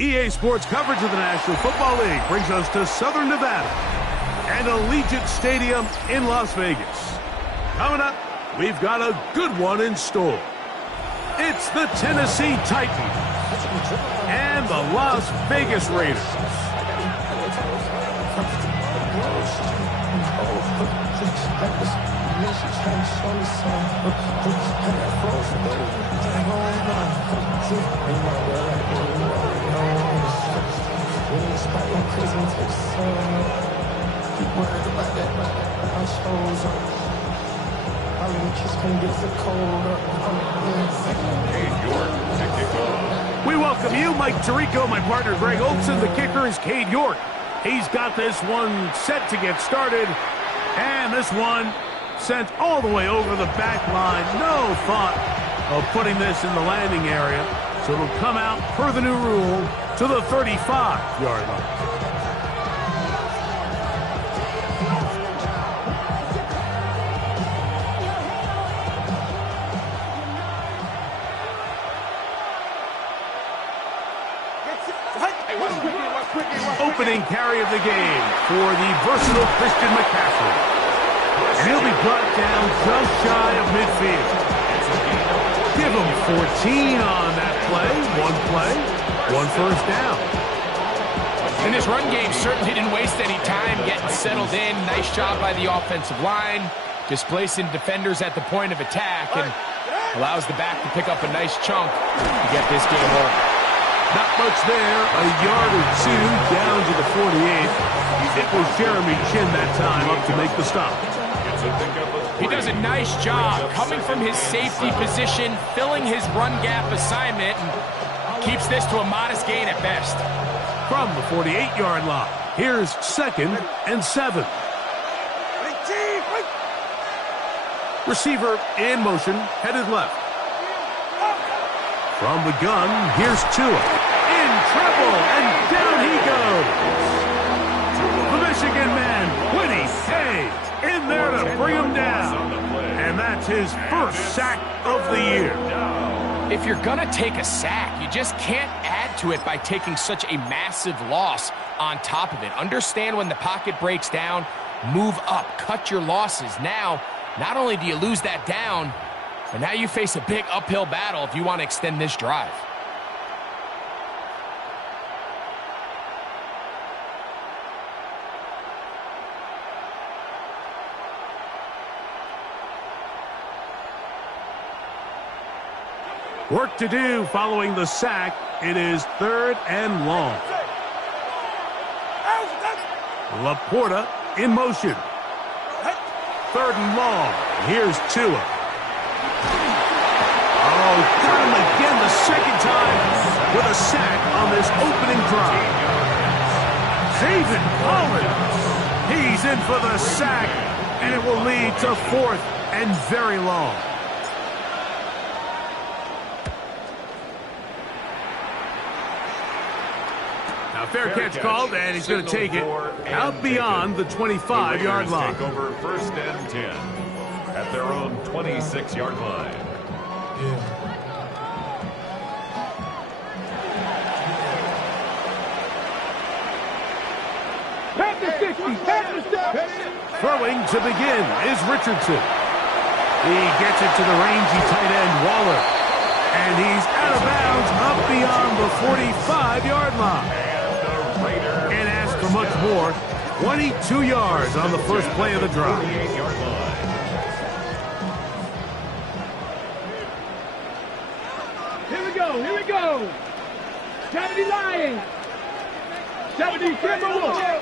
EA Sports coverage of the National Football League brings us to Southern Nevada and Allegiant Stadium in Las Vegas. Coming up, we've got a good one in store. It's the Tennessee Titans and the Las Vegas Raiders. We welcome you, Mike Tirico, my partner Greg Olson. The kicker is Cade York. He's got this one set to get started, and this one sent all the way over the back line. No thought of putting this in the landing area, so it'll come out per the new rule to the 35-yard line. Opening carry of the game for the versatile Christian McCaffrey. And he'll be brought down just shy of midfield. Give him 14 on that play, one first down. And this run game certainly didn't waste any time getting settled in. Nice job by the offensive line, displacing defenders at the point of attack, and allows the back to pick up a nice chunk to get this game rolling. Not much there, a yard or two down to the 48. It was Jeremy Chinn that time up to make the stop. He does a nice job coming from his safety position, filling his run gap assignment, and keeps this to a modest gain at best. From the 48-yard line, here's 2nd and 7. Receiver in motion, headed left. From the gun, here's Tua. In trouble, and down he goes. The Michigan man, Winnie Hay, in there to bring him down. And that's his first sack of the year. If you're going to take a sack, you just can't add to it by taking such a massive loss on top of it. Understand when the pocket breaks down, move up, cut your losses. Now, not only do you lose that down, but now you face a big uphill battle if you want to extend this drive. Work to do following the sack. It is 3rd and long. Laporta in motion. 3rd and long. Here's Tua. Oh, got him again the second time with a sack on this opening drive. David Collins. He's in for the sack, and it will lead to 4th and very long. Now, fair catch called, and he's going to take it out beyond the 25-yard line. Take over 1st and 10 at their own 26-yard line. Throwing to begin is Richardson. He gets it to the rangy tight end Waller. And he's out of bounds up beyond the 45-yard line. Can't ask for much more. 22 yards on the first play of the drive. Here we go. 70 Lions. 70 Timberwolves.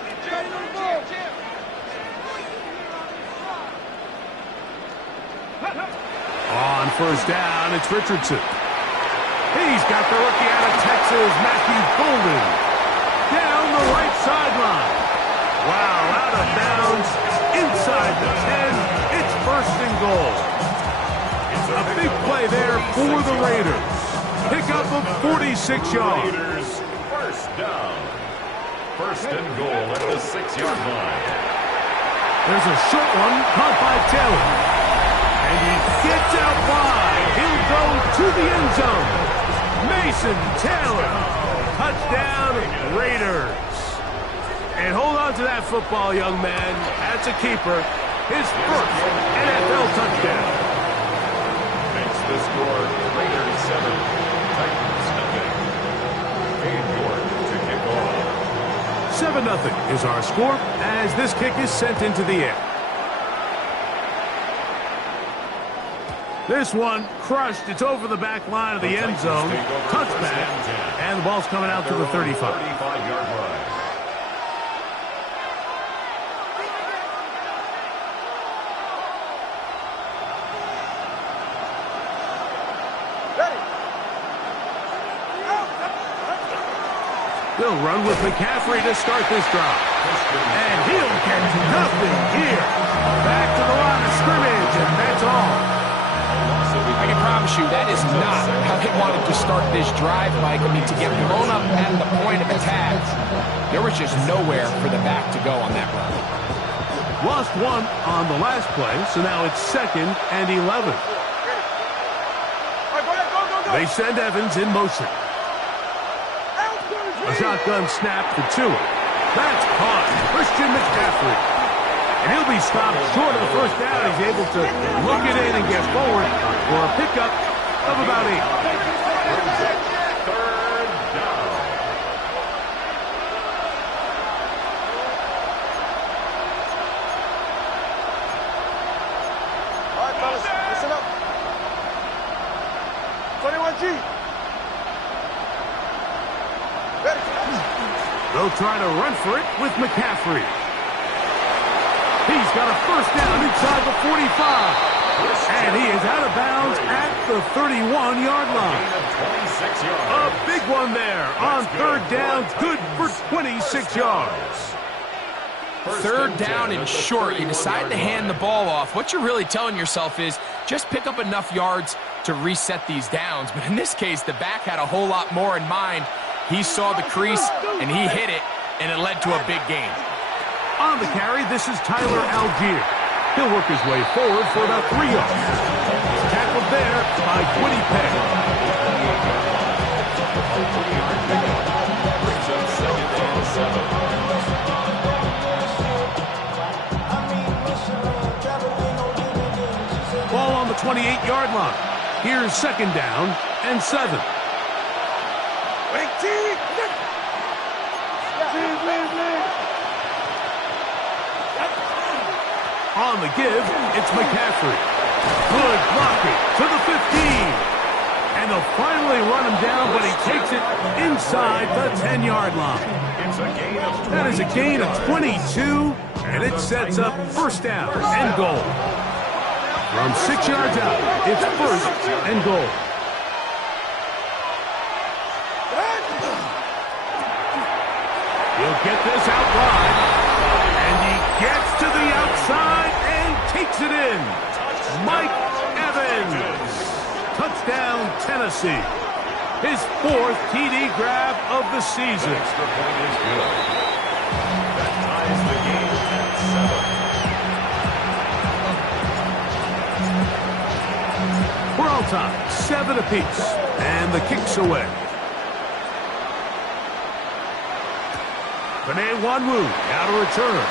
On first down, it's Richardson. He's got the rookie out of Texas, Matthew Golden. Down the right sideline. Wow, out of bounds. Inside the 10. It's 1st and goal. A big play there for the Raiders. Pickup of 46 yards. Raiders, 1st down. 1st and goal at the 6-yard line. There's a short one caught by Taylor. And he gets out wide. He'll go to the end zone. Mason Taylor. Touchdown. Raiders. And hold on to that football, young man. That's a keeper. His first NFL touchdown. Makes the score Raiders 7, Titans nothing. Cade York to kick off. 7-0 is our score as this kick is sent into the air. This one crushed. It's over the back line of the end zone. Touchback. And the ball's coming out to the 35. 35-yard line. They'll run with McCaffrey to start this drive. And he'll get nothing here. Back to the line of scrimmage, and that's all. I can promise you that is not how they wanted to start this drive, Mike. I mean, to get blown up at the point of attack, there was just nowhere for the back to go on that run. Lost one on the last play, so now it's 2nd and 11. They send Evans in motion. A shotgun snap for Tua. That's caught. Christian McCaffrey. And he'll be stopped short of the first down. He's able to look it in and get forward for a pickup of about 8. 3rd down. All right, fellas, listen up. 21G. Ready. They'll try to run for it with McCaffrey. He's got a first down inside the 45. And he is out of bounds at the 31-yard line. 26 yards. A big one there on 3rd down. Good for 26 yards. 3rd down and short. You decide to hand the ball off. What you're really telling yourself is just pick up enough yards to reset these downs. But in this case, the back had a whole lot more in mind. He saw the crease, and he hit it, and it led to a big gain. On the carry, this is Tyler Algier. He'll work his way forward for about 3 yards. Tackled there by Winnipeg. Brings up 2nd and 7. Ball on the 28-yard line. Here's 2nd down and 7. On the give, it's McCaffrey. Good blocking to the 15. And they'll finally run him down, but he takes it inside the 10-yard line. It's a gain of 22. That is a gain of 22, and it sets up first down and goal. From 6 yards out, it's first and goal. He'll get this out wide, and he gets to the outside and takes it in. Mike Evans. Touchdown, Tennessee. His 4th TD grab of the season. Extra point is good. That ties the game at 7. We're all tied, 7 apiece, and the kick's away. Penei Wanwu out of return.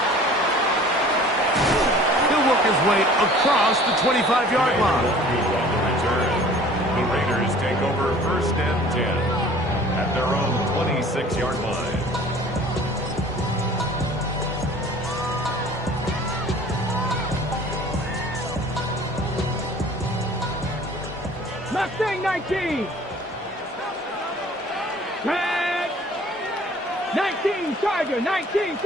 He'll work his way across the 25-yard line. On the return. The Raiders take over 1st and 10 at their own 26-yard line. Mustang 19. Tag. 19, Tiger, 19.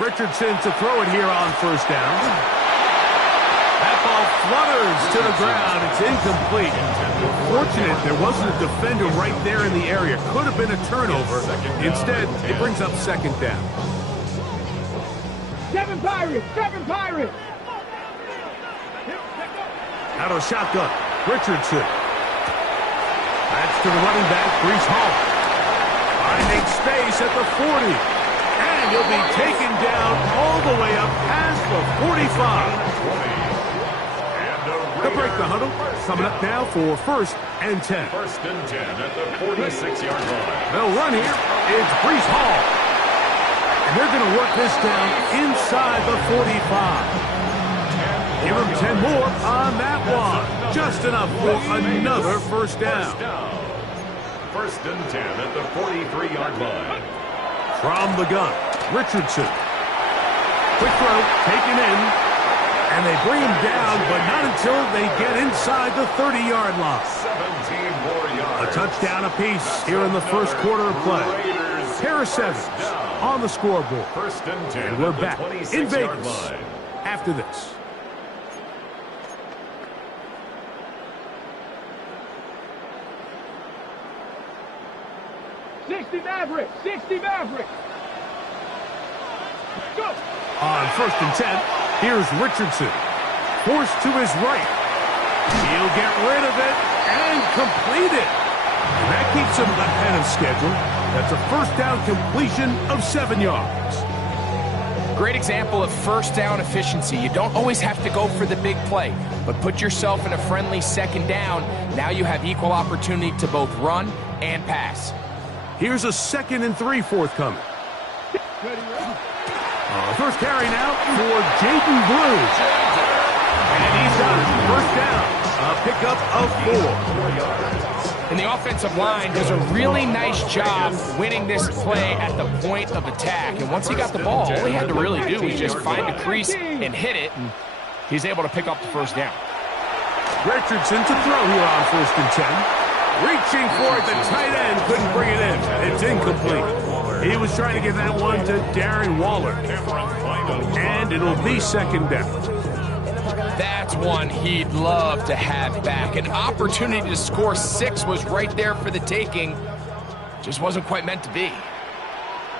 Richardson to throw it here on first down. That ball flutters to the ground. It's incomplete. Fortunate there wasn't a defender right there in the area. Could have been a turnover. Instead, it brings up 2nd down. 7 Pirates, 7 Pirates. Out of the shotgun, Richardson. That's to the running back, Breece Hall. Finding space at the 40. And he'll be taken down all the way up past the 45. And a They'll break the huddle. Coming up now for 1st and 10. 1st and 10 at the 46-yard line. They'll run here. It's Breece Hall. And they're going to work this down inside the 45. Give him 10 more on that one. Just enough for another first down. 1st and 10 at the 43-yard line. From the gun, Richardson. Quick throw, taken in. And they bring him down, but not until they get inside the 30-yard line. 17 more yards. A touchdown apiece here in the first quarter of play. Pair of 7s on the scoreboard. 1st and 10. And we're back in Vegas line. after this. Mavericks, 60 Mavericks. Go. On 1st and 10, here's Richardson. Forced to his right. He'll get rid of it and complete it. And that keeps him ahead of schedule. That's a first down completion of 7 yards. Great example of first down efficiency. You don't always have to go for the big play, but put yourself in a friendly 2nd down. Now you have equal opportunity to both run and pass. Here's a 2nd and 3 forthcoming. First carry now for Jaden Blue. And he's got it. First down. A pickup of 4. And the offensive line does a really nice job winning this play at the point of attack. And once he got the ball, all he had to really do was just find a crease and hit it. And he's able to pick up the first down. Richardson to throw here on 1st and 10. Reaching for it, the tight end couldn't bring it in. It's incomplete. He was trying to get that one to Darren Waller. And it'll be 2nd down. That's one he'd love to have back. An opportunity to score 6 was right there for the taking. Just wasn't quite meant to be.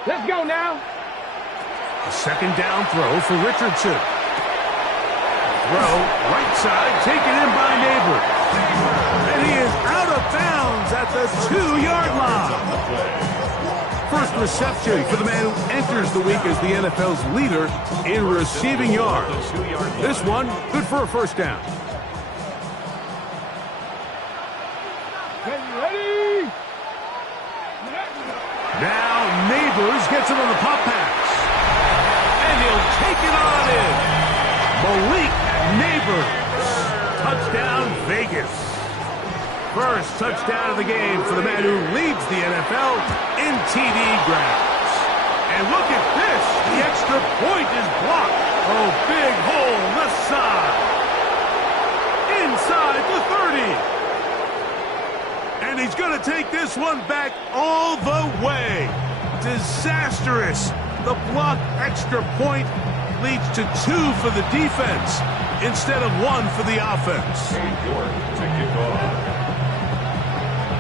Let's go now. A 2nd down throw for Richardson. Throw, right side, taken in by Neighbors. And he is out of bounds at the 2-yard line. First reception for the man who enters the week as the NFL's leader in receiving yards. This one, good for a first down. Ready? Now Neighbors gets it on the pop pass. And he'll take it on in. Malik Neighbors. Touchdown, Vegas. First touchdown of the game for the man who leads the NFL in TD grabs. And look at this. The extra point is blocked. Oh, big hole left side. Inside the 30. And he's going to take this one back all the way. Disastrous. The blocked extra point leads to 2 for the defense instead of 1 for the offense. York to kick off.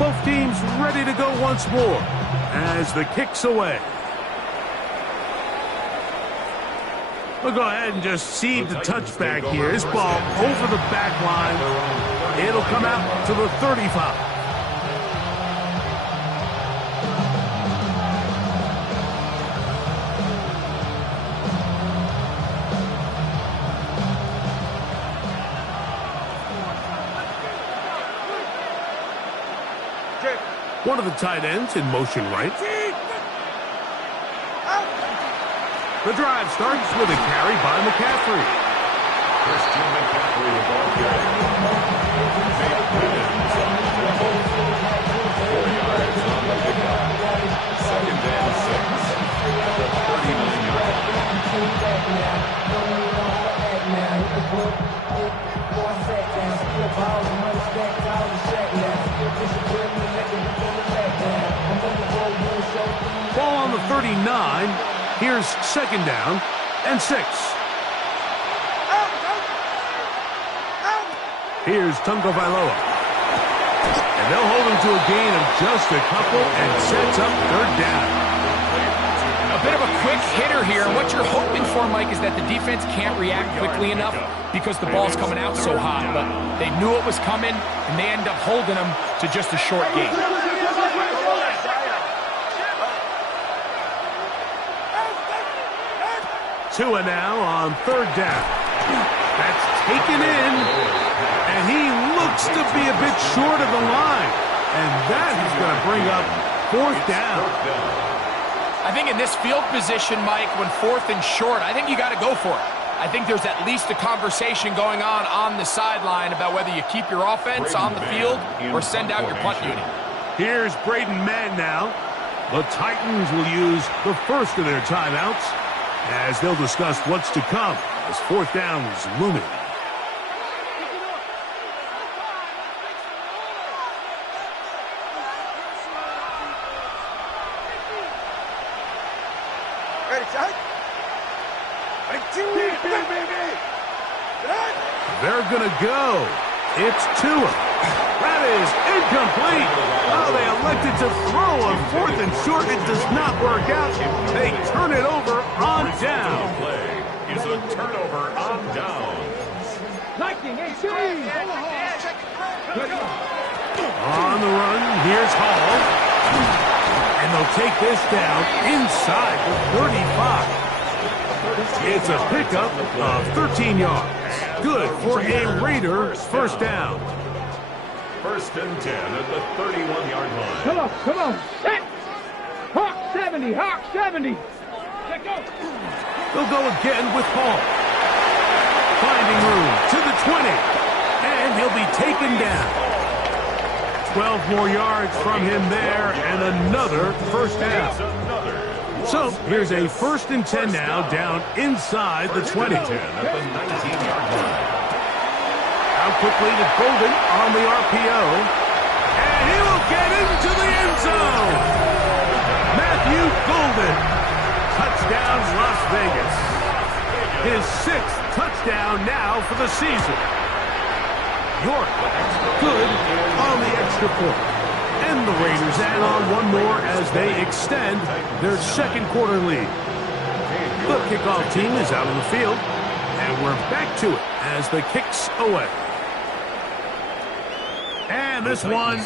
Both teams ready to go once more as the kick's away. We'll go ahead and just seed the touchback here. This ball over the back line. It'll come out to the 35. One of the tight ends in motion right. The drive starts with a carry by McCaffrey. Christian McCaffrey, the ball carrier. Nate Wiggins on the dribble. 4 yards on the pickup. 2nd and 6 at the 39-yard Ball on the 39. Here's 2nd down and 6. Here's Tungo Vailoa. And they'll hold him to a gain of just a couple and sets up 3rd down. A bit of a quick hitter here. And what you're hoping for, Mike, is that the defense can't react quickly enough because the ball's coming out so hot. But they knew it was coming, and they end up holding him to just a short gain. Tua now on 3rd down. That's taken in. And he looks to be a bit short of the line. And that is going to bring up fourth down. I think in this field position, Mike, when fourth and short, I think you got to go for it. I think there's at least a conversation going on the sideline about whether you keep your offense on the field or send out your punt unit. Here's Braden Mann now. The Titans will use the first of their timeouts as they'll discuss what's to come as fourth down is looming. Ready, tight. They're going to go. It's Tua. That is incomplete. Oh, they elected to throw on fourth and short. It does not work out. They turn it over on down. Play is a turnover on down. Lightning, 18. On the run, here's Hall. And they'll take this down inside the 35. It's a pickup of 13 yards. Good for a Raider first down. First and 10 at the 31-yard line. Come on. Set. Hawk 70, Hawk 70. Let go. They'll go again with Hall. Finding room to the 20. And he'll be taken down. 12 more yards from him there and another first down. So here's a first and 10 now down inside the 20. At the 19-yard line. Out quickly to Golden on the RPO. And he will get into the end zone. Matthew Golden. Touchdown Las Vegas. His sixth touchdown now for the season. York good on the extra point. And the Raiders add on one more as they extend their second quarter lead. The kickoff team is out on the field. And we're back to it as the kick's away. And this one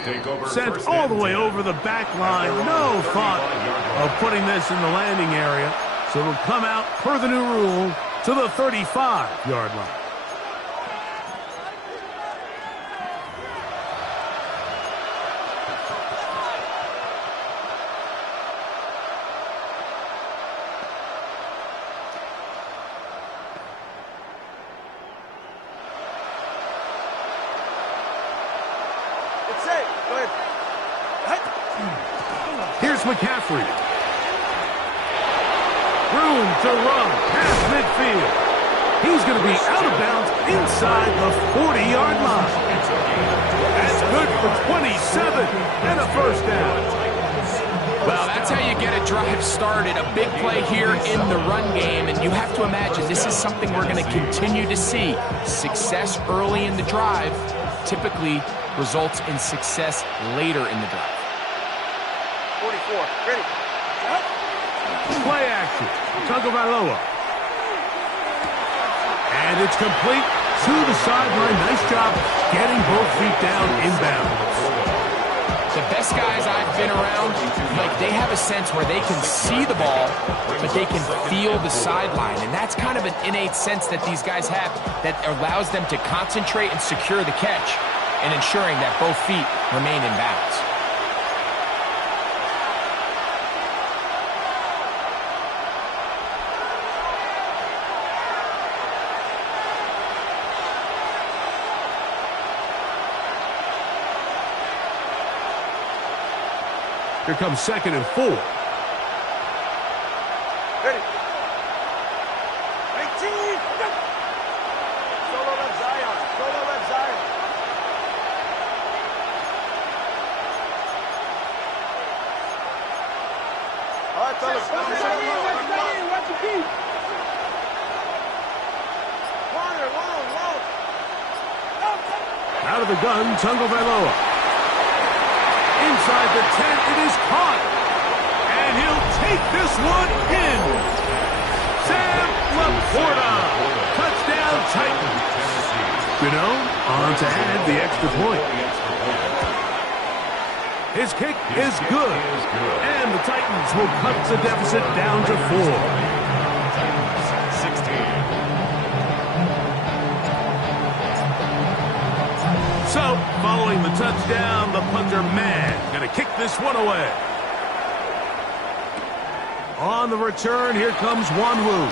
sent all the way over the back line. No thought of putting this in the landing area. So it'll come out per the new rule to the 35-yard line. Here's McCaffrey. Room to run past midfield. He's going to be out of bounds inside the 40-yard line. That's good for 27 and a first down. Well, that's how you get a drive started. A big play here in the run game, and you have to imagine this is something we're going to continue to see. Success early in the drive typically results in success later in the drive. 44, ready. Play action. Tagovailoa. And it's complete to the sideline. Nice job getting both feet down inbounds. The best guys I've been around, like, they have a sense where they can see the ball, but they can feel the sideline. And that's kind of an innate sense that these guys have that allows them to concentrate and secure the catch and ensuring that both feet remain in bounds. Here comes second and 4. Ready. 19. Solo left Zion. Solo left Zion. All right, fellas. Watch your feet. Long. Out of the gun, Tagovailoa. Inside the 10, it is caught. And he'll take this one in. Sam Laporta. Touchdown Titans. On to add the extra point. His kick is good. And the Titans will cut the deficit down to 4. Following the touchdown, the punter man going to kick this one away. On the return, here comes Wanwu.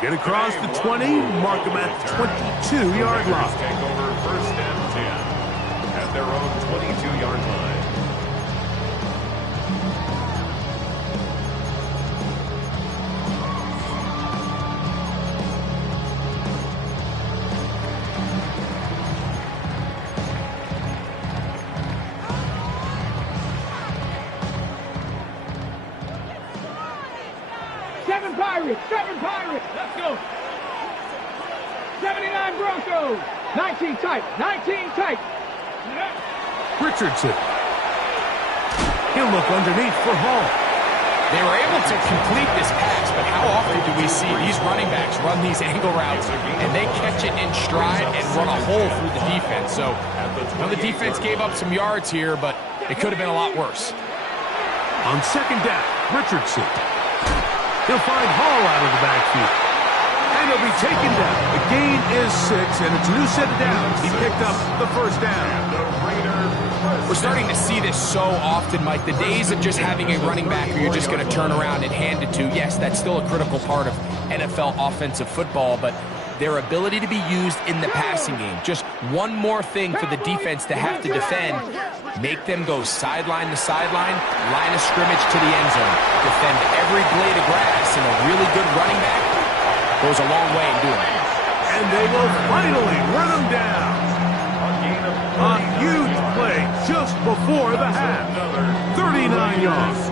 Get across the 20, mark him at the 22-yard line. Take over first and 10 at their own 22-yard line. Seven Pirates. Let's go. 79 Broncos. 19 tight. 19 tight. Richardson. He'll look underneath for Hall. They were able to complete this pass, but how often do we see these running backs run these angle routes and they catch it in stride and run a hole through the defense? So, the defense gave up some yards here, but it could have been a lot worse. On second down, Richardson. He'll find Hall out of the backfield. And he'll be taken down. The gain is 6, and it's a new set of downs. He picked up the first down. We're starting to see this so often, Mike. The days of just having a running back who you're just going to turn around and hand it to, yes, that's still a critical part of NFL offensive football, but their ability to be used in the passing game, just one more thing for the defense to have to defend, make them go sideline to sideline, line of scrimmage to the end zone, defend every blade of grass, and a really good running back goes a long way in doing it. And they will finally run him down. A huge play just before the half. 39 yards.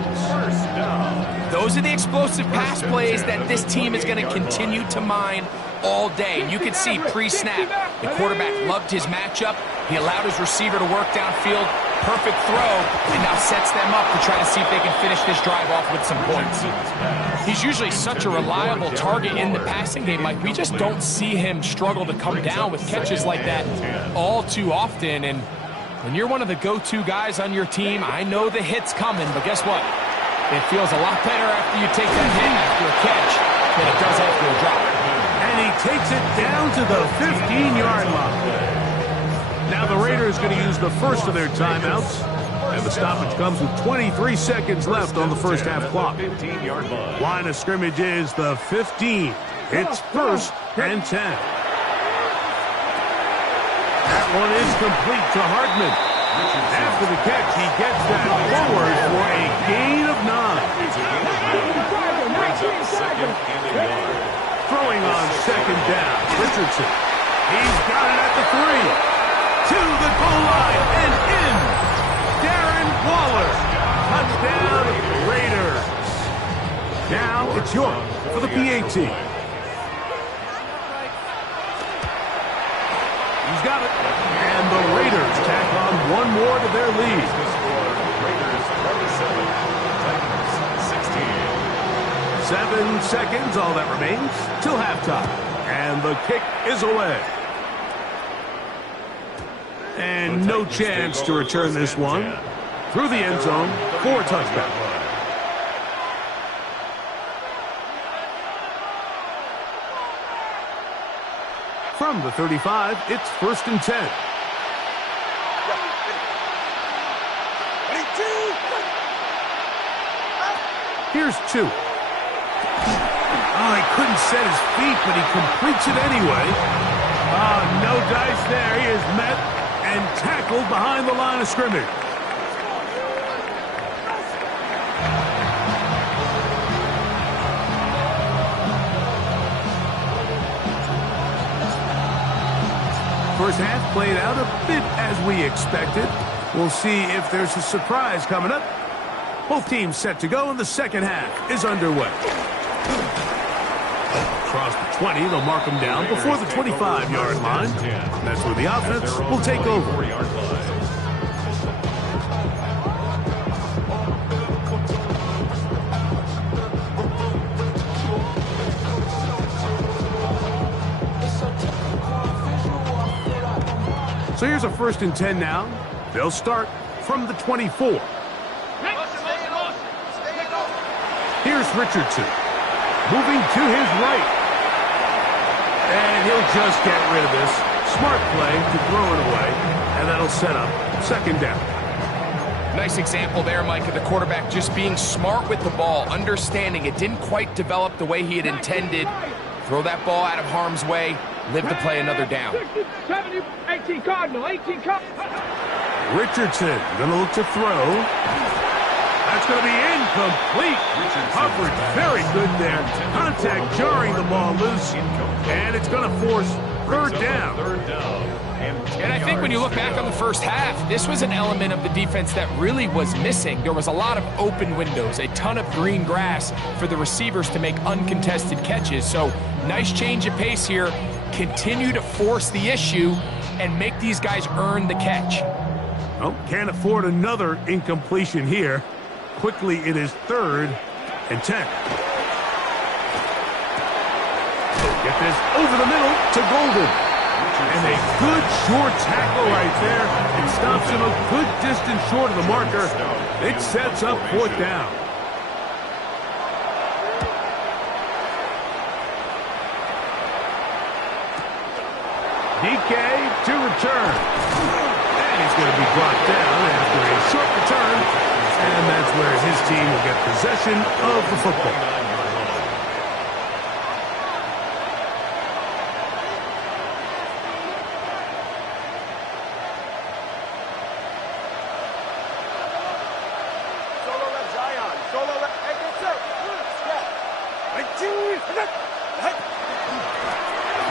Those are the explosive pass plays that this team is going to continue to mine all day. You can see pre-snap, the quarterback loved his matchup. He allowed his receiver to work downfield. Perfect throw, and now sets them up to try to see if they can finish this drive off with some points. He's usually such a reliable target in the passing game. Like, we just don't see him struggle to come down with catches like that all too often. And when you're one of the go-to guys on your team, I know the hit's coming, but guess what? It feels a lot better after you take that hit after a catch than it does after a drop. And he takes it down to the 15-yard line. Now the Raiders going to use the first of their timeouts. And the stoppage comes with 23 seconds left on the first half clock. Line of scrimmage is the 15. It's first and 10. That one is complete to Hartman. After the catch, he gets that forward for a gain of 9. Throwing on second down, Richardson. He's got it at the 3. To the goal line and in. Darren Waller. Touchdown, Raiders. Now it's York for the PAT. He's got it. And the Raiders tack on one more to their lead. Raiders 27, 7 seconds, all that remains, till halftime. And the kick is away. And no chance to return this one. Through the end zone for a touchdown. From the 35, it's first and 10. Here's 2. Oh, he couldn't set his feet, but he completes it anyway. Oh, no dice there. He is met and tackled behind the line of scrimmage. First half played out a bit as we expected. We'll see if there's a surprise coming up. Both teams set to go, and the second half is underway. Across the 20, they'll mark them down before the 25-yard line. That's where the offense will take over. So here's a first and 10 now. They'll start from the 24. Here's Richardson. Moving to his right. And he'll just get rid of this. Smart play to throw it away. and that'll set up second down. Nice example there, Mike, of the quarterback just being smart with the ball, understanding it didn't quite develop the way he had intended. Throw that ball out of harm's way, live to play another down. 70, 18 Cardinal, 18 Cardinal. Richardson going to look to throw. That's going to be incomplete. Coverage very good there. Contact jarring the ball loose, and it's going to force third down. And I think when you look back on the first half, this was an element of the defense that really was missing. There was a lot of open windows, a ton of green grass for the receivers to make uncontested catches. So nice change of pace here. Continue to force the issue and make these guys earn the catch. Oh, can't afford another incompletion here. Quickly, it is 3rd and 10. Get this over the middle to Golden. And a good short tackle right there. It stops him a good distance short of the marker. It sets up 4th down. DK to return. And he's going to be brought down after a short return. And that's where his team will get possession of the football.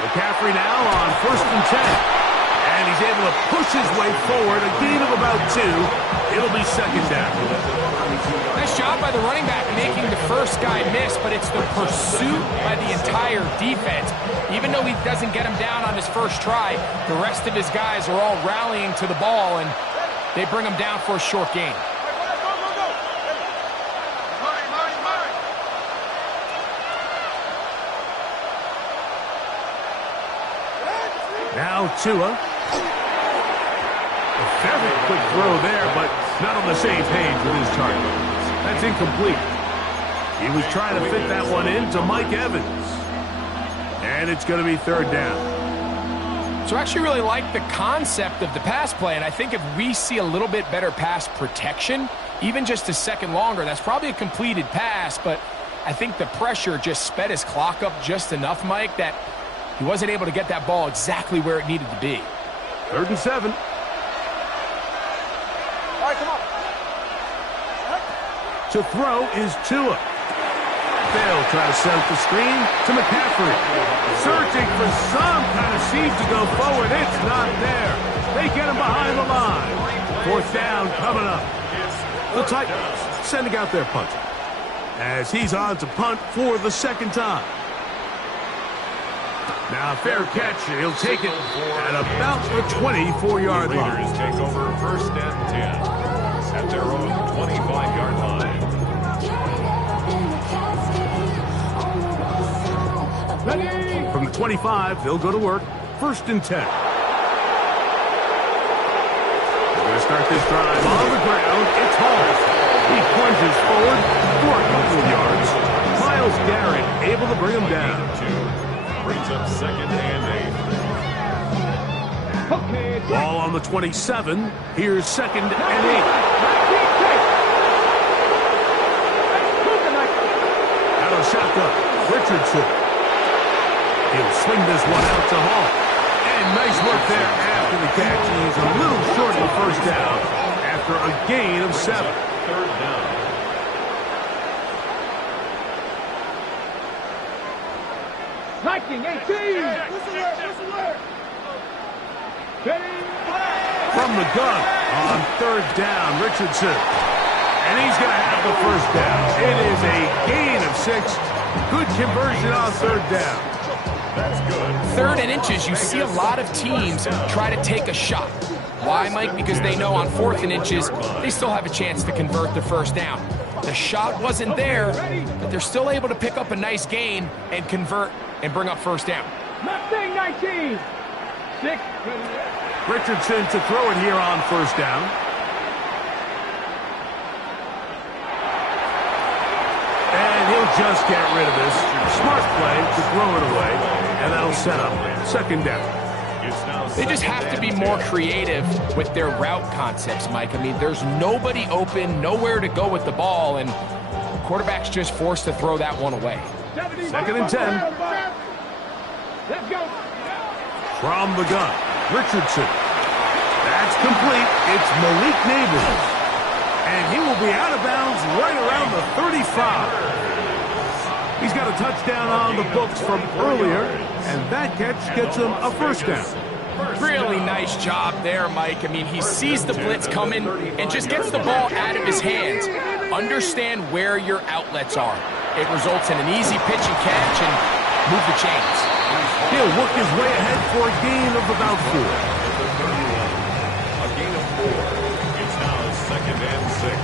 McCaffrey now on 1st and 10. And he's able to push his way forward, a gain of about 2. It'll be second down. Nice job by the running back making the first guy miss, but it's the pursuit by the entire defense. Even though he doesn't get him down on his first try, the rest of his guys are all rallying to the ball, and they bring him down for a short gain. Now Tua. A very quick throw there, but not on the same page with his target. That's incomplete. He was trying to fit that one into Mike Evans. And it's going to be 3rd down. So I actually really like the concept of the pass play, and I think if we see a little bit better pass protection, even just a second longer, that's probably a completed pass, but I think the pressure just sped his clock up just enough, Mike, that he wasn't able to get that ball exactly where it needed to be. 3rd and 7. All right, come on. To throw is Tua. They'll try to set up the screen to McCaffrey. Searching for some kind of seed to go forward. It's not there. They get him behind the line. 4th down coming up. The Titans sending out their punter as he's on to punt for the 2nd time. Now, fair catch. He'll take it at about the 24-yard line. Raiders take over 1st and 10 at their own 25-yard line. From the 25, they'll go to work. 1st and 10. They're going to start this drive on the ground. It's Hall. He plunges forward for a couple of yards. Myles Garrett able to bring him down. Brings up 2nd and 8. Ball on the 27. Here's 2nd and 8. Out of shotgun, Richardson. He'll swing this one out to Hall. And nice work there after the catch. He's a little short of the 1st down after a gain of 7. 3rd down. Viking 18. From the gun on 3rd down, Richardson. And he's going to have the 1st down. It is a gain of 6. Good conversion on 3rd down. That's good. 3rd and inches, you see a lot of teams try to take a shot. Why, Mike? Because they know on 4th and inches, they still have a chance to convert the 1st down. The shot wasn't there, but they're still able to pick up a nice gain and convert and bring up 1st down. Mustang 19. 6. Richardson to throw it here on 1st down. And he'll just get rid of this. Smart play to throw it away, and that'll set up 2nd down. They just have to be more creative with their route concepts, Mike. I mean, there's nobody open, nowhere to go with the ball, and the quarterback's just forced to throw that one away. 2nd and 10. Let's go. From the gun, Richardson. That's complete. It's Malik Neighbors. And he will be out of bounds right around the 35. He's got a touchdown on the books from earlier, and that catch gets him a first down. Really nice job there, Mike. I mean, he sees the blitz coming and just gets the ball out of his hands. Understand where your outlets are. It results in an easy pitch and catch and move the chains. He'll work his way ahead for a gain of about 4. A gain of 4. It's now 2nd and 6.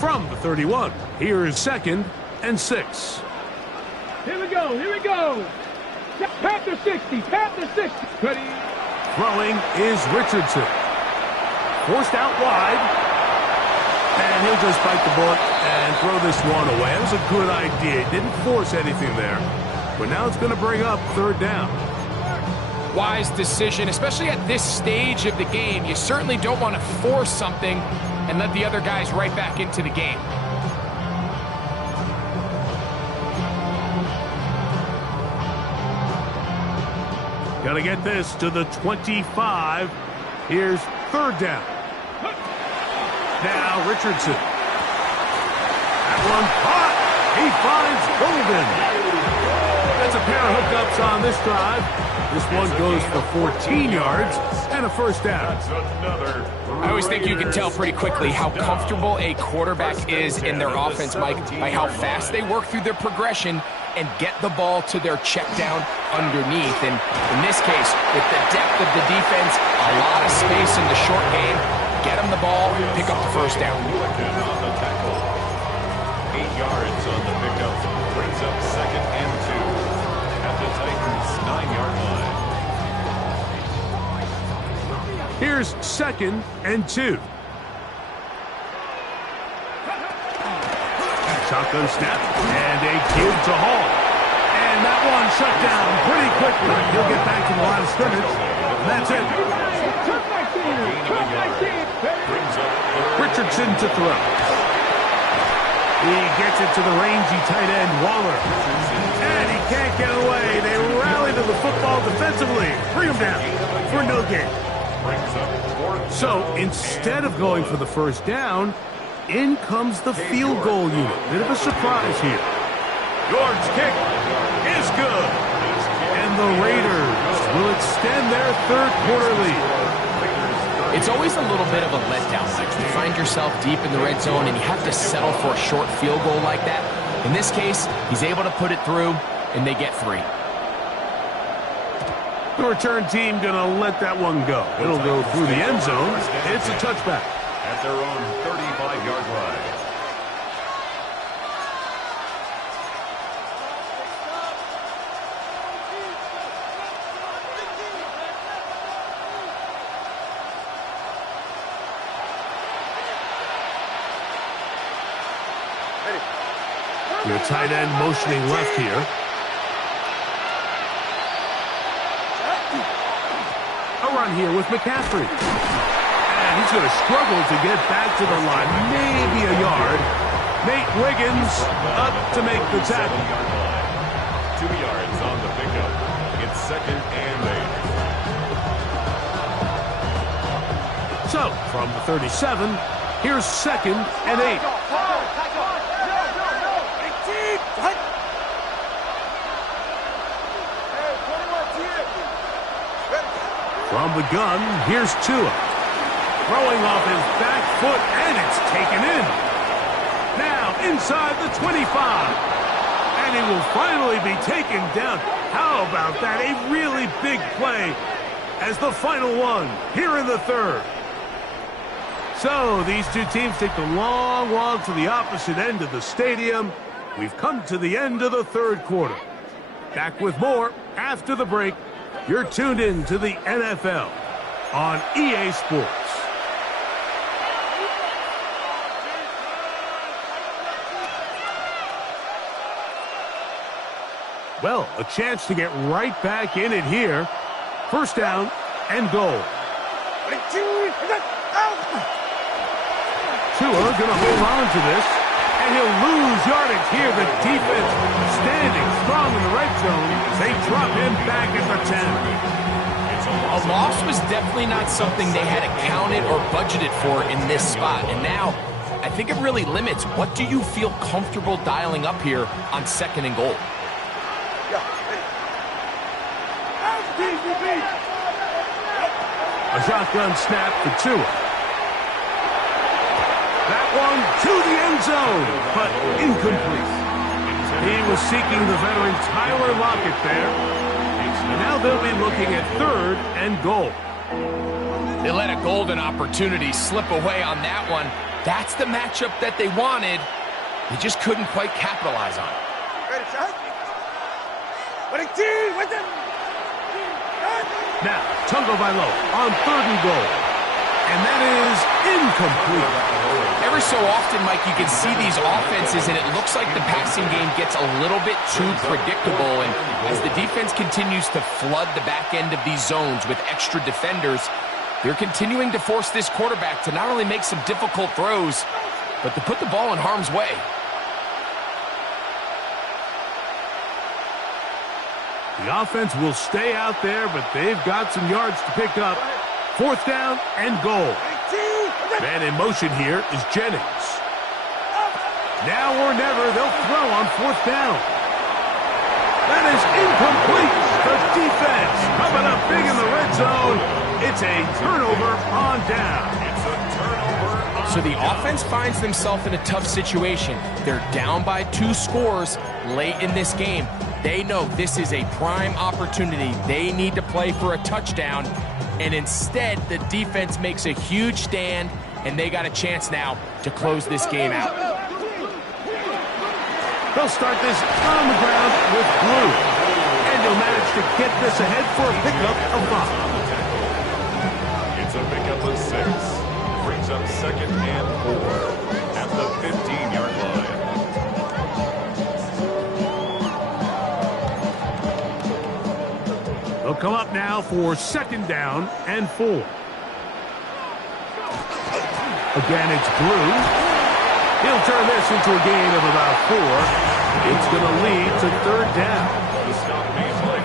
From the 31, here is 2nd and 6. Here we go. Here we go. Panther 60. Panther 60. Ready. Throwing is Richardson. Forced out wide. And he'll just bite the bullet and throw this one away. That was a good idea. Didn't force anything there. But now it's going to bring up 3rd down. Wise decision, especially at this stage of the game. You certainly don't want to force something and let the other guys right back into the game. Got to get this to the 25. Here's 3rd down. Now Richardson. That one caught. He finds Golden. That's a pair of hookups on this drive. This one goes for 14 yards and a first down. I always think you can tell pretty quickly how comfortable a quarterback is in their offense, Mike, by how fast they work through their progression and get the ball to their check down underneath. And in this case, with the depth of the defense, a lot of space in the short game, get them the ball, pick up the first down. On the tackle. 8 yards on the pickup. Brings up 2nd and 2. At the Titans' 9-yard line. Here's 2nd and 2. Shotgun snap and a give to Hall. And that one shut down pretty quickly. He'll get back to the line of scrimmage. That's it. Richardson to throw. He gets it to the rangy tight end, Waller. And he can't get away. They rally to the football defensively. Bring him down for no gain. So instead of going for the first down, in comes the field goal unit. Bit of a surprise here. York's kick is good. And the Raiders will extend their 3rd quarter lead. It's always a little bit of a letdown, Mike. You find yourself deep in the red zone and you have to settle for a short field goal like that. In this case, he's able to put it through, and they get 3. The return team going to let that one go. It'll go through the end zone. It's a touchback. At their own 35-yard line. Your tight end motioning left here. A run here with McCaffrey. And he's going to struggle to get back to the line. Maybe a yard. Nate Wiggins up to make the tackle. 2 yards on the pickup. It's 2nd and 8. So, from the 37, here's 2nd and 8. From the gun, here's Tua. Throwing off his back foot, and it's taken in. Now inside the 25. And he will finally be taken down. How about that? A really big play as the final one here in the 3rd. So these two teams take the long walk to the opposite end of the stadium. We've come to the end of the 3rd quarter. Back with more after the break. You're tuned in to the NFL on EA Sports. Well, a chance to get right back in it here. First down and goal. Tua going to hold on to this, and he'll lose yardage here. The defense standing strong in the red zone as they drop him back at the 10. A loss was definitely not something they had accounted or budgeted for in this spot. And now, I think it really limits what do you feel comfortable dialing up here on second and goal. A shotgun snap for Tua. That one to the end zone, but incomplete. He was seeking the veteran Tyler Lockett there. And now they'll be looking at third and goal. They let a golden opportunity slip away on that one. That's the matchup that they wanted. They just couldn't quite capitalize on it. Now, Tagovailoa on third and goal. And that is incomplete. Every so often, Mike, you can see these offenses, and it looks like the passing game gets a little bit too predictable. And as the defense continues to flood the back end of these zones with extra defenders, they're continuing to force this quarterback to not only make some difficult throws, but to put the ball in harm's way. The offense will stay out there, but they've got some yards to pick up. Fourth down and goal. Man in motion here is Jennings. Now or never, they'll throw on fourth down. That is incomplete. The defense coming up big in the red zone. It's a turnover on down. So the offense finds themselves in a tough situation. They're down by 2 scores late in this game. They know this is a prime opportunity. They need to play for a touchdown. And instead, the defense makes a huge stand, and they got a chance now to close this game out. They'll start this on the ground with Blue. And they'll manage to get this ahead for a pickup of 5. It's a pickup of 6. Brings up second and 4 at the 15-yard line. They'll come up now for second down and 4. Again, it's Blue. He'll turn this into a gain of about 4. It's going to lead to third down.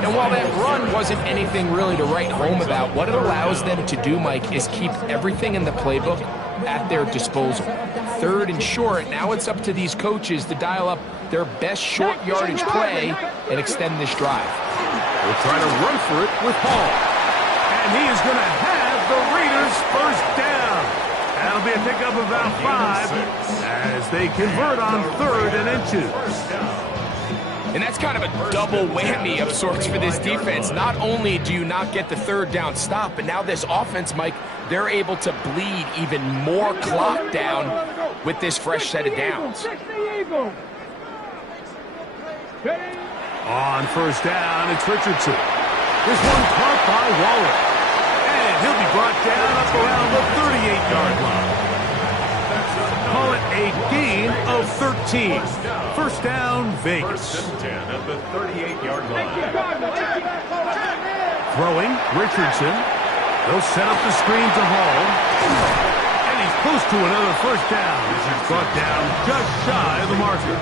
And while that run wasn't anything really to write home about, what it allows them to do, Mike, is keep everything in the playbook at their disposal. Third and short, now it's up to these coaches to dial up their best short yardage play and extend this drive. We'll try to run for it with Hall. And he is going to have the Raiders first down. That'll be a pickup of about 5 as they convert on third and inches. And that's kind of a double whammy of sorts for this defense. Not only do you not get the third down stop, but now this offense, Mike, they're able to bleed even more clock down with this fresh set of downs. On first down, it's Richardson. This one caught by Waller. And he'll be brought down up around the 38-yard line. Call it a gain of 13. First down, Vegas. At the 38-yard line. Throwing, Richardson. They'll set up the screen to Hall. And he's close to another first down. He's brought down just shy of the marker.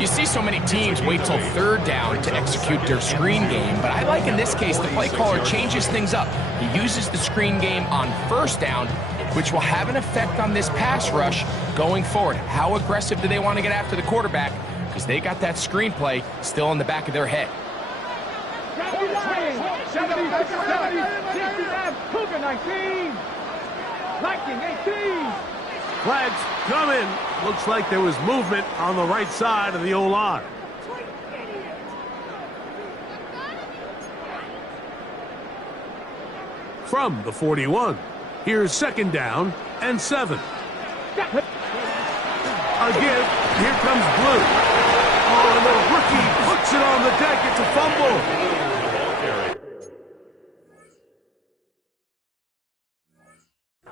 You see so many teams wait till third down to execute their screen game, but I like in this case the play caller changes things up. He uses the screen game on first down, which will have an effect on this pass rush going forward. How aggressive do they want to get after the quarterback? Because they got that screen play still in the back of their head. 18. Flags coming. Looks like there was movement on the right side of the O-line. From the 41, here's second down and 7. Again, here comes Blue. Oh, and the rookie puts it on the deck. It's a fumble.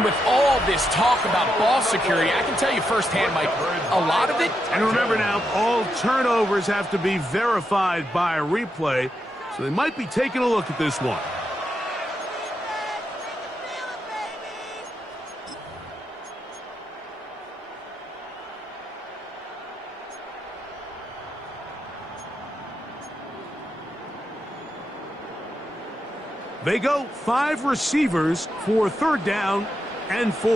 With all this talk about ball security. I can tell you firsthand, Mike, a lot of it. And remember now, all turnovers have to be verified by a replay, so they might be taking a look at this one. They go 5 receivers for 3rd down and 4.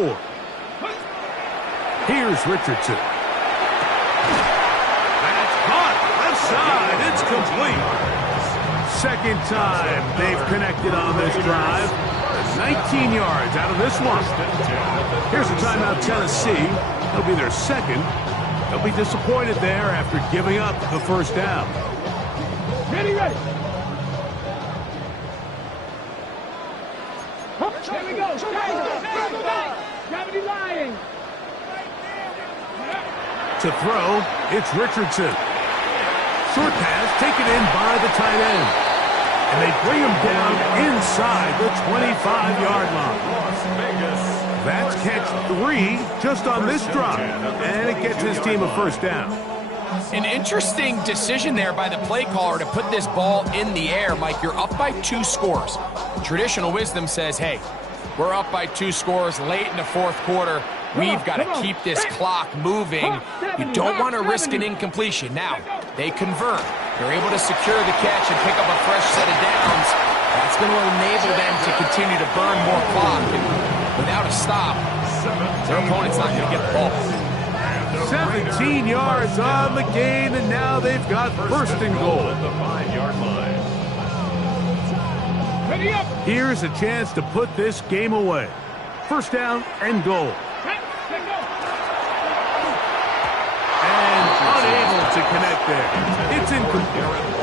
Here's Richardson. That's caught. Left side. It's complete. Second time they've connected on this drive. 19 yards out of this one. Here's a timeout, Tennessee. It'll be their second. They'll be disappointed there after giving up the first down. Ready, ready. Here we go. Gravity lying. To throw, it's Richardson. Short pass taken in by the tight end. And they bring him down inside the 25-yard line. That's catch 3 just on this drive. And it gets his team a first down. An interesting decision there by the play caller to put this ball in the air. Mike, you're up by 2 scores. Traditional wisdom says, hey, we're up by 2 scores late in the 4th quarter. We've got to keep this clock moving. You don't want to risk an incompletion. Now, they convert. They're able to secure the catch and pick up a fresh set of downs. That's going to enable them to continue to burn more clock. And without a stop, their opponent's not going to get the ball. 17 yards on the gain, and now they've got 1st and goal. At the 5-yard line. Ready up. Here's a chance to put this game away. 1st down and goal. And unable to connect there. It's incomplete.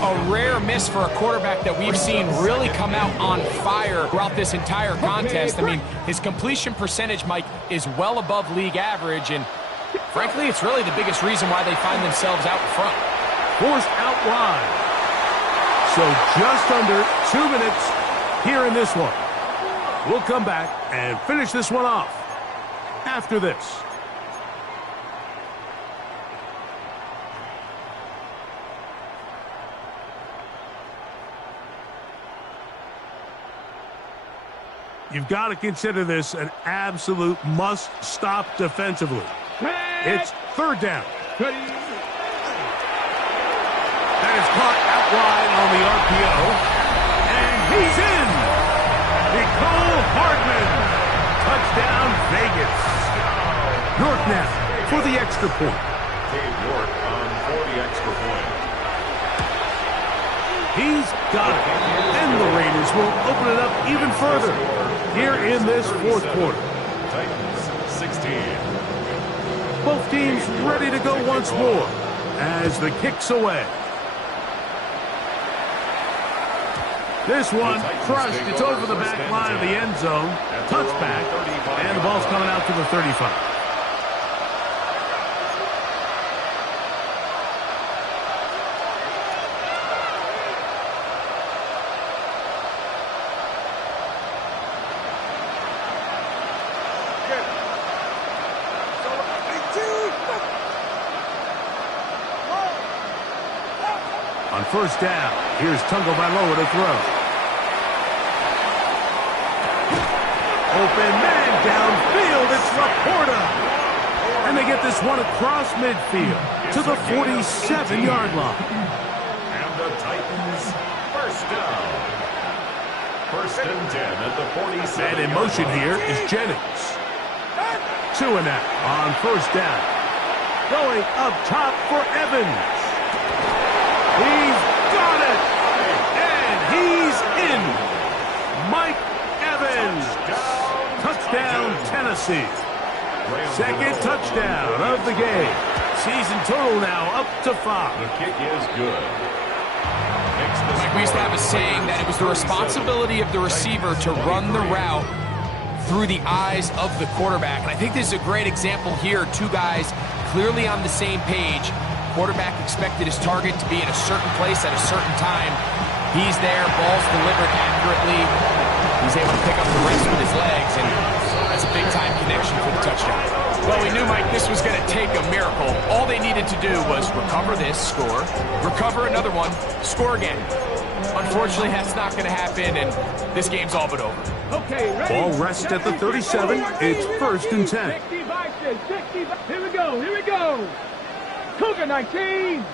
A rare miss for a quarterback that we've seen really come out on fire throughout this entire contest. I mean, his completion percentage, Mike, is well above league average, and frankly, it's really the biggest reason why they find themselves out in front. Forced out wide. So just under 2 minutes here in this one. We'll come back and finish this one off after this. You've got to consider this an absolute must-stop defensively. It's 3rd down. That is caught out wide on the RPO. And he's in. Nicole Hardman. Touchdown, Vegas. York now for the extra point. Dave York on for the extra point. He's got it. And the Raiders will open it up even further here in this 4th quarter. Titans 16. Both teams ready to go once more as the kick's away. This one crushed. It's over the back line of the end zone. Touchback. And the ball's coming out to the 35. On 1st down, here's Tagovailoa to throw. Open man downfield, it's Laporta. And they get this one across midfield to the 47-yard line. And the Titans 1st down. 1st and 10 at the 47. And in motion here is Jennings. 2 and out on 1st down. Going up top for Evans. He's got it! And he's in! Mike Evans! Touchdown, Tennessee. 2nd touchdown of the game. Season total now up to 5. The kick is good. Like we used to have a saying that it was the responsibility of the receiver to run the route through the eyes of the quarterback. And I think this is a great example here. 2 guys clearly on the same page. Quarterback expected his target to be in a certain place at a certain time. He's there, ball's delivered accurately. He's able to pick up the rest with his legs, and that's a big-time connection for the touchdown. Well, we knew, Mike, this was going to take a miracle. All they needed to do was recover this, score, recover another one, score again. Unfortunately, that's not going to happen, and this game's all but over. Okay, ready? Ball rests at the 37. It's 1st and 10. 65, 60. Here we go. Here we go. Cougar 19.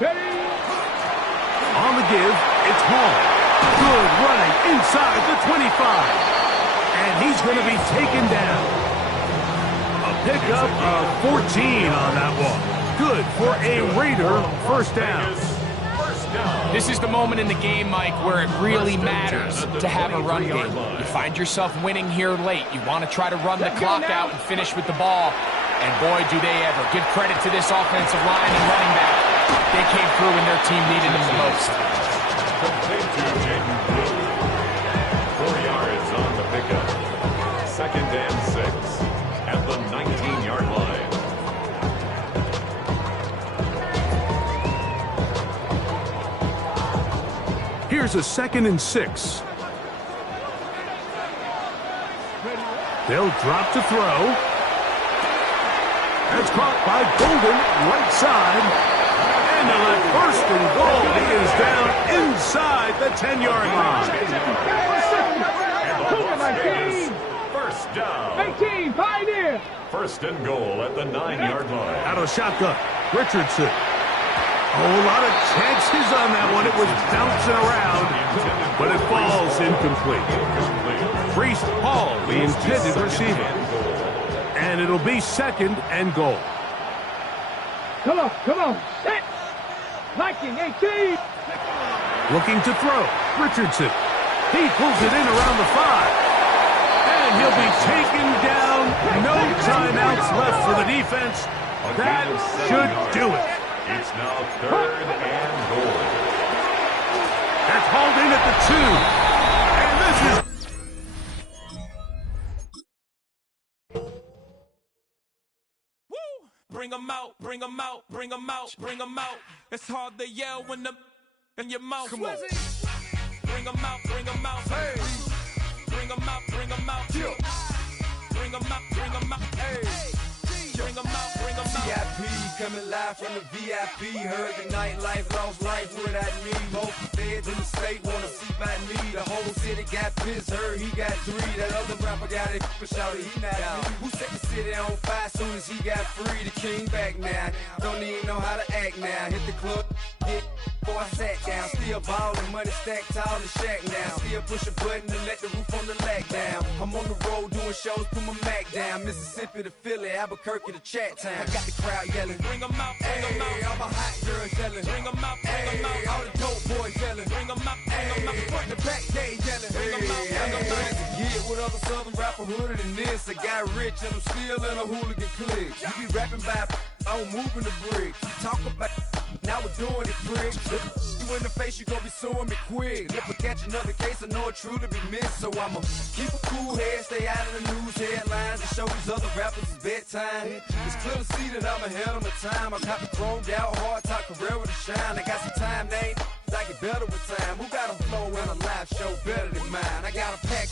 Ready? On the give, it's Hall. Good running inside the 25. And he's going to be taken down. A pickup of 14 on that one. Good for a Raider first down. This is the moment in the game, Mike, where it really matters to have a run game. You find yourself winning here late. You want to try to run the clock out and finish with the ball. And boy, do they ever. Give credit to this offensive line and running back. They came through when their team needed them the most. Complete to Jaden Blue. 4 yards on the pickup. 2nd and 6 at the 19-yard line. Here's a 2nd and 6. They'll drop to throw. That's caught by Golden, right side. And they'll have 1st and goal. He is down inside the 10-yard line. Cougar 19. First down. 18. Pioneer. 1st and goal at the 9-yard line. Out of shotgun, Richardson. A whole lot of chances on that one. It was bouncing around, but it falls incomplete. Breece Hall, the intended receiver. And it'll be 2nd and goal. Come on. Come on. Set. Viking 18. Looking to throw, Richardson. He pulls it in around the 5. And he'll be taken down. No timeouts left for the defense. That should do it. It's now 3rd and goal. That's hauled in at the 2. And this is... Bring 'em out, bring 'em out, bring 'em out, bring 'em out. It's hard to yell when the in your mouth. Come on. Bring 'em out, bring 'em out. Hey. Bring 'em out, bring 'em out. Bring 'em out, bring 'em out. Hey. Bring 'em out, bring 'em out. VIP coming live from the VIP. Heard the nightlife, lost life without me. Both feds in the state wanna see by me. The whole city got pissed, heard he got 3. That other rapper got it, but shouted he not me. Who set the city on fire soon as he got free? The king back now, don't even know how to act now. Hit the club, hit before I sat down. Still ballin', money stacked tall in shack now. Still push a button to let the roof on the lag down. I'm on the road doing shows, put my Mac down. Mississippi to Philly, Albuquerque to Chat Town. I got the crowd yelling. Bring 'em out, bring 'em out. All my hot girls yelling. Bring 'em out, bring 'em out. All the dope boys yelling. Bring 'em out, bring 'em out. Front to back, they yelling. Bring 'em out, bring 'em out. Get with other southern rapper hooded than this. I got rich and I'm still in a hooligan clique. You be rapping by I'm moving the bricks. You talk about now we're doing it, prick. Look you in the face, you gon' be suing me quick. If I catch another case, I know it truly be missed. So I'ma keep a cool head, stay out of the news headlines, and show these other rappers it's bedtime. It's clear to see that I'm ahead of my time. I got the chromed out, hard top career with a shine. I got some time, name, I get better with time. Who got a flow and a live show better than mine? I got a pack.